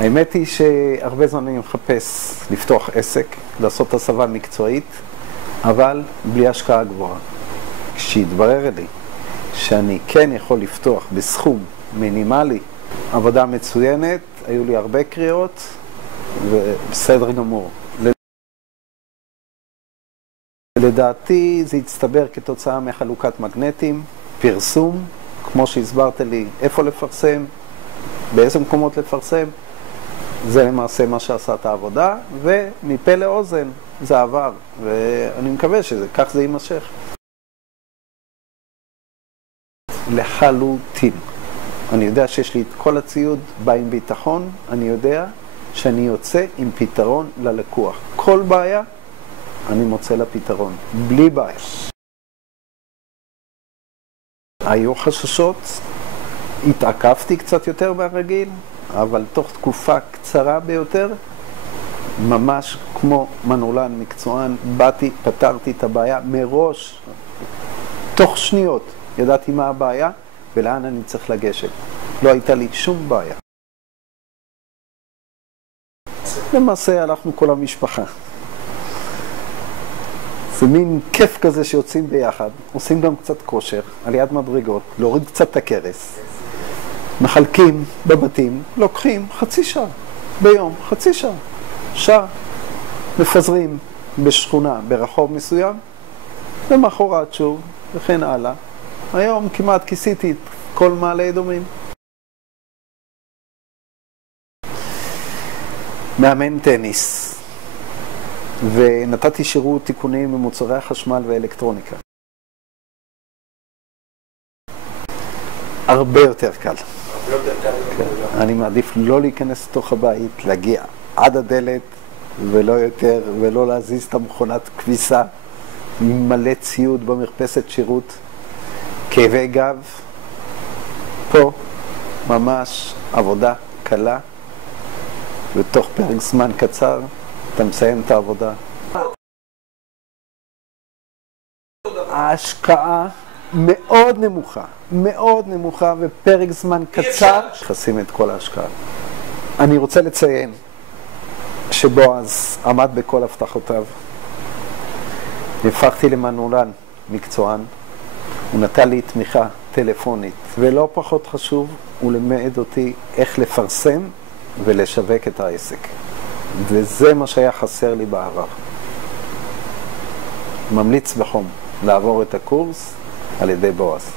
האמת היא שהרבה זמן אני מחפש לפתוח עסק, לעשות הסבה מקצועית, אבל בלי השקעה גבוהה. כשהתברר לי שאני כן יכול לפתוח בסכום מינימלי עבודה מצוינת, היו לי הרבה קריאות ובסדר גמור. לדעתי זה הצטבר כתוצאה מחלוקת מגנטים, פרסום, כמו שהסברת לי איפה לפרסם, באיזה מקומות לפרסם, זה למעשה מה שעשה את העבודה, ומפה לאוזן זה עבר, ואני מקווה שכך זה יימשך. לחלוטין. אני יודע שיש לי את כל הציוד, בא עם ביטחון, אני יודע שאני יוצא עם פתרון ללקוח. כל בעיה, אני מוצא לה פתרון, בלי בעיה. היו חששות, התעכבתי קצת יותר מהרגיל, אבל תוך תקופה קצרה ביותר, ממש כמו מנעולן מקצוען, באתי, פתרתי את הבעיה מראש, תוך שניות, ידעתי מה הבעיה ולאן אני צריך לגשת. לא הייתה לי שום בעיה. למעשה הלכנו כל המשפחה. זה מין כיף כזה שיוצאים ביחד, עושים גם קצת כושר, עליית מדרגות, להוריד קצת את הכרס. מחלקים בבתים, לוקחים חצי שעה ביום, חצי שעה, שעה. מפזרים בשכונה, ברחוב מסוים, ומחרת שוב, וכן הלאה. היום כמעט כיסיתי את כל מעלה אדומים. מאמן טניס, ונתתי שירות תיקונים במוצרי החשמל והאלקטרוניקה. הרבה יותר קל. אני מעדיף לא להיכנס לתוך הבית, להגיע עד הדלת ולא יותר, ולא להזיז את המכונת כביסה עם מלא ציוד במרפסת שירות, כאבי גב. פה ממש עבודה קלה, ותוך פרק זמן קצר אתה מסיים את העבודה. ההשקעה מאוד נמוכה, מאוד נמוכה, ופרק זמן קצר חסים את כל ההשקעה. אני רוצה לציין שבועז עמד בכל הבטחותיו. הפכתי למנעולן מקצוען, הוא נתן לי תמיכה טלפונית, ולא פחות חשוב, הוא לימד אותי איך לפרסם ולשווק את העסק. וזה מה שהיה חסר לי בעבר. ממליץ בחום לעבור את הקורס על ידי בועז.